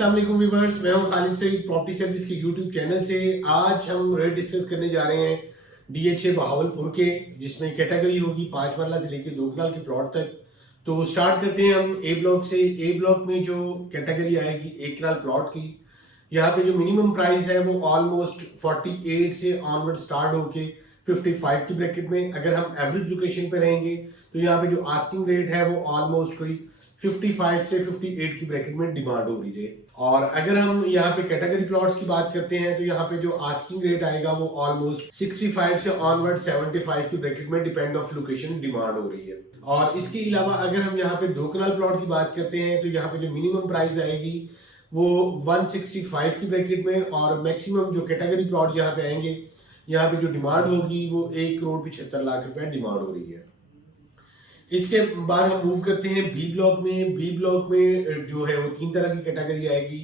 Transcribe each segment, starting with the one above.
अस्सलाम वालेकुम व्यूअर्स, मैं हूं खालिद सईद प्रॉपर्टी सर्विस के यूट्यूब चैनल से। आज हम रेट डिस्कस करने जा रहे हैं डीएचए बहावलपुर के, जिसमें कैटेगरी होगी 5 मरला से लेकर 2 कनाल के प्लॉट तक। तो स्टार्ट करते हैं हम ए ब्लॉक से। ए ब्लॉक में जो कैटेगरी आएगी 1 कनाल प्लॉट की, यहाँ पे जो मिनिमम प्राइस है वो ऑलमोस्ट 48 से ऑनवर्ड स्टार्ट होके 55 की ब्रैकेट में। अगर हम एवरेज लोकेशन पे रहेंगे तो यहाँ पे जो आस्किंग रेट है वो ऑलमोस्ट कोई 55 से 58 की ब्रैकेट में डिमांड हो रही है। और अगर हम यहाँ पे कैटेगरी प्लॉट्स की बात करते हैं तो यहाँ पे जो आस्किंग रेट आएगा वो ऑलमोस्ट 65 से ऑनवर्ड 75 की ब्रैकेट में डिपेंड ऑफ लोकेशन डिमांड हो रही है। और इसके अलावा अगर हम यहाँ पे 2 कनाल प्लॉट की बात करते हैं तो यहाँ पे जो मिनिमम प्राइस आएगी वो 165 की ब्रैकेट में, और मैक्सिमम जो कैटेगरी प्लॉट यहाँ पे आएंगे, यहाँ पे जो डिमांड होगी वो 1,75,00,000 रुपए डिमांड हो रही है। इसके बाद हम मूव करते हैं बी ब्लॉक में। बी ब्लॉक में जो है वो 3 तरह की कैटेगरी आएगी: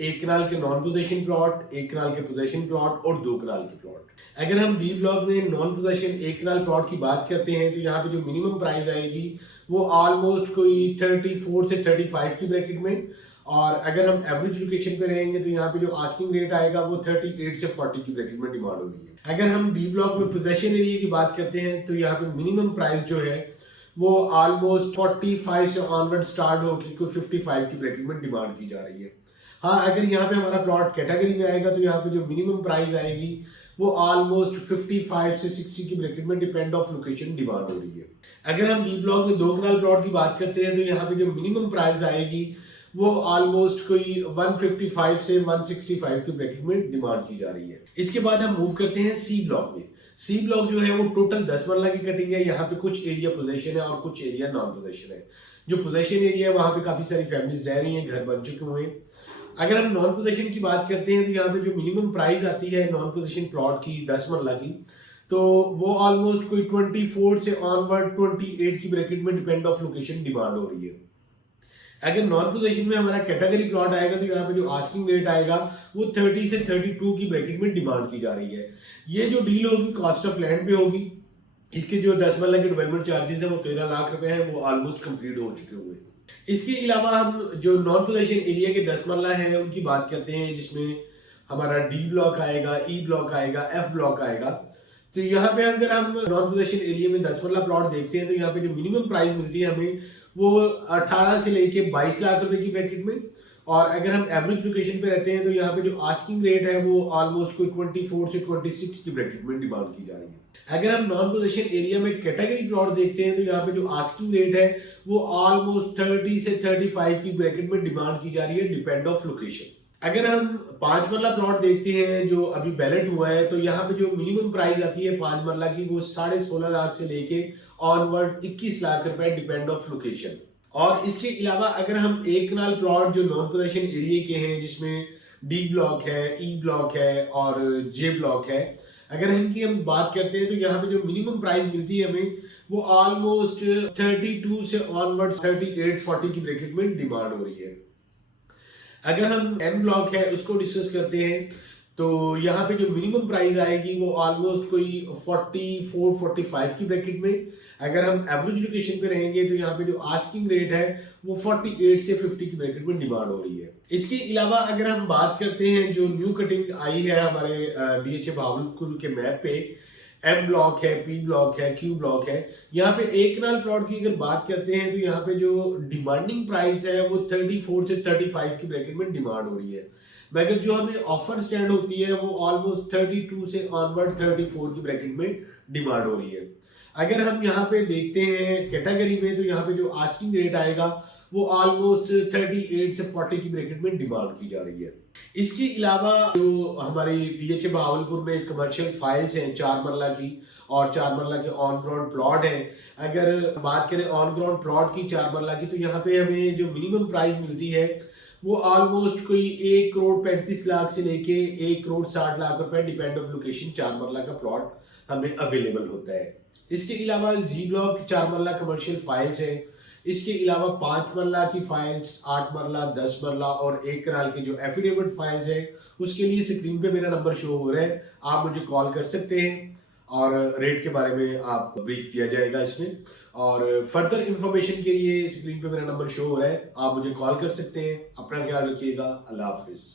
1 कनाल के नॉन पोजेशन प्लॉट, 1 कनाल के पोजेशन प्लॉट और 2 कनाल के प्लॉट। अगर हम बी ब्लॉक में नॉन पोजेशन 1 कनाल प्लॉट की बात करते हैं तो यहाँ पे जो मिनिमम प्राइस आएगी वो ऑलमोस्ट कोई 34 से 35 की ब्रैकेट में, और अगर हम एवरेज लोकेशन पे रहेंगे तो यहाँ पे जो आस्किंग रेट आएगा वो 38 से 40 की ब्रैकेट में डिमांड हो रही है। अगर हम बी ब्लॉक में पोजेशन एरिया की बात करते हैं तो यहाँ पे मिनिमम प्राइस जो है वो ऑलमोस्ट 45 से ऑनवर्ड स्टार्ट होकर कोई 55 की ब्रैकेट में डिमांड की जा रही है। हाँ, अगर यहाँ पे हमारा प्लॉट कैटेगरी में आएगा तो यहाँ पे जो मिनिमम प्राइस आएगी वो ऑलमोस्ट 55 से 60 की ब्रैकेट में डिपेंड ऑफ लोकेशन डिमांड हो रही है। अगर हम बी ब्लॉक में 2 कनाल प्लॉट की बात करते हैं तो यहाँ पे जो मिनिमम प्राइस आएगी वो ऑलमोस्ट कोई 155 से 165 की ब्रैकेट में डिमांड की जा रही है। इसके बाद हम मूव करते हैं सी ब्लॉक में। सी ब्लॉक जो है वो टोटल 10 मरला की कटिंग है। यहाँ पे कुछ एरिया पोजेशन है और कुछ एरिया नॉन पोजेशन है। जो पोजेशन एरिया है वहाँ पे काफी सारी फैमिलीज रह रही हैं, घर बन चुके हुए हैं। अगर हम नॉन पोजेशन की बात करते हैं तो यहाँ पे जो मिनिमम प्राइस आती है नॉन पोजेशन प्लॉट की 10 मरला की, तो वो ऑलमोस्ट कोई 24 से ऑनवर्ड 28 की ब्रैकेट में डिपेंड ऑफ लोकेशन डिमांड हो रही है। अगर नॉन पोजेशन में हमारा कैटेगरी प्लॉट आएगा तो यहाँ पे जो आस्किंग रेट आएगा वो 30 से 32 की ब्रैकेट में डिमांड की जा रही है। ये जो डील होगी कॉस्ट ऑफ लैंड पे होगी। इसके जो 10 मरला के डेवलपमेंट चार्जेस हैं वो 13 लाख रुपए हैं, वो ऑलमोस्ट कंप्लीट हो चुके हुए। इसके अलावा हम जो नॉन पोजेशन एरिया के 10 मरला हैं उनकी बात करते हैं, जिसमें हमारा डी ब्लॉक आएगा, ई ब्लॉक आएगा, एफ ब्लॉक आएगा। तो यहाँ पे अगर हम नॉन पोजेशन एरिया में 10 मरला प्लॉट देखते हैं तो यहाँ पे जो मिनिमम प्राइस मिलती है हमें वो 18 से लेके 22 लाख रुपए की ब्रैकेट में, और अगर हम एवरेज लोकेशन पे रहते हैं तो यहाँ पे जो आस्किंग रेट है वो ऑलमोस्ट कोई 24 से 26 की ब्रैकेट में डिमांड की जा रही है। अगर हम नॉन पोजेशन एरिया में कैटेगरी प्लॉट देखते हैं तो यहाँ पे जो आस्किंग रेट है वो ऑलमोस्ट 30 से 35 की ब्रैकेट में डिमांड की जा रही है, डिपेंड ऑफ लोकेशन। अगर हम 5 मरला प्लॉट देखते हैं जो अभी बैलेट हुआ है तो यहाँ पे जो मिनिमम प्राइस आती है 5 मरला की वो 16.5 लाख से लेके ऑनवर्ड 21 लाख रुपए डिपेंड ऑफ लोकेशन। और इसके अलावा अगर हम 1 कनाल प्लॉट जो नॉन पोजेशन एरिया के हैं, जिसमें डी ब्लॉक है, ई ब्लॉक है और जे ब्लॉक है, अगर इनकी हम बात करते हैं तो यहाँ पे जो मिनिमम प्राइस मिलती है हमें वो ऑलमोस्ट 32 से ऑनवर्ड 38-40 की ब्रैकेट में डिमांड हो रही है। अगर हम एम ब्लॉक है उसको डिस्कस करते हैं तो यहाँ पे जो मिनिमम प्राइस आएगी वो ऑलमोस्ट कोई 44-45 की ब्रैकेट में। अगर हम एवरेज लोकेशन पे रहेंगे तो यहाँ पे जो आस्किंग रेट है वो 48 से 50 की ब्रैकेट में डिमांड हो रही है। इसके अलावा अगर हम बात करते हैं जो न्यू कटिंग आई है हमारे डीएचए बहावलपुर के मैप पे, एम ब्लॉक है, पी ब्लॉक है, क्यू ब्लॉक है। यहाँ पे 1 कनाल प्लॉट की अगर बात करते हैं तो यहाँ पे जो डिमांडिंग प्राइस है वो 34 से 35 की ब्रैकेट में डिमांड हो रही है, मगर जो हमें ऑफर स्टैंड होती है वो ऑलमोस्ट 32 से ऑनवर्ड 34 की ब्रैकेट में डिमांड हो रही है। अगर हम यहाँ पे देखते हैं कैटेगरी में तो यहाँ पे जो आस्किंग रेट आएगा वो ऑलमोस्ट 38 से 40 की ब्रैकेट में डिमांड की जा रही है। इसके अलावा जो हमारी डीएचए बहावलपुर में कमर्शियल फाइल्स हैं 4 मरला की और 4 मरला के ऑन ग्राउंड प्लॉट हैं, अगर बात करें ऑन ग्राउंड प्लॉट की 4 मरला की तो यहाँ पे हमें जो मिनिमम प्राइस मिलती है वो ऑलमोस्ट कोई 1,35,00,000 से लेके 1,60,00,000 रुपए डिपेंड ऑफ लोकेशन 4 मरला का प्लॉट हमें अवेलेबल होता है। इसके अलावा जी ब्लॉक 4 मरला कमर्शियल फाइल्स हैं। इसके अलावा 5 मरला की फाइल्स, 8 मरला, 10 मरला और 1 कनाल की जो एफिडेविट फाइल्स हैं उसके लिए स्क्रीन पे मेरा नंबर शो हो रहा है, आप मुझे कॉल कर सकते हैं। और रेट के बारे में आप ब्रीफ दिया जाएगा इसमें। और फर्दर इंफॉर्मेशन के लिए स्क्रीन पे मेरा नंबर शो हो रहा है, आप मुझे कॉल कर सकते हैं। अपना ख्याल रखिएगा। अल्लाह हाफिज।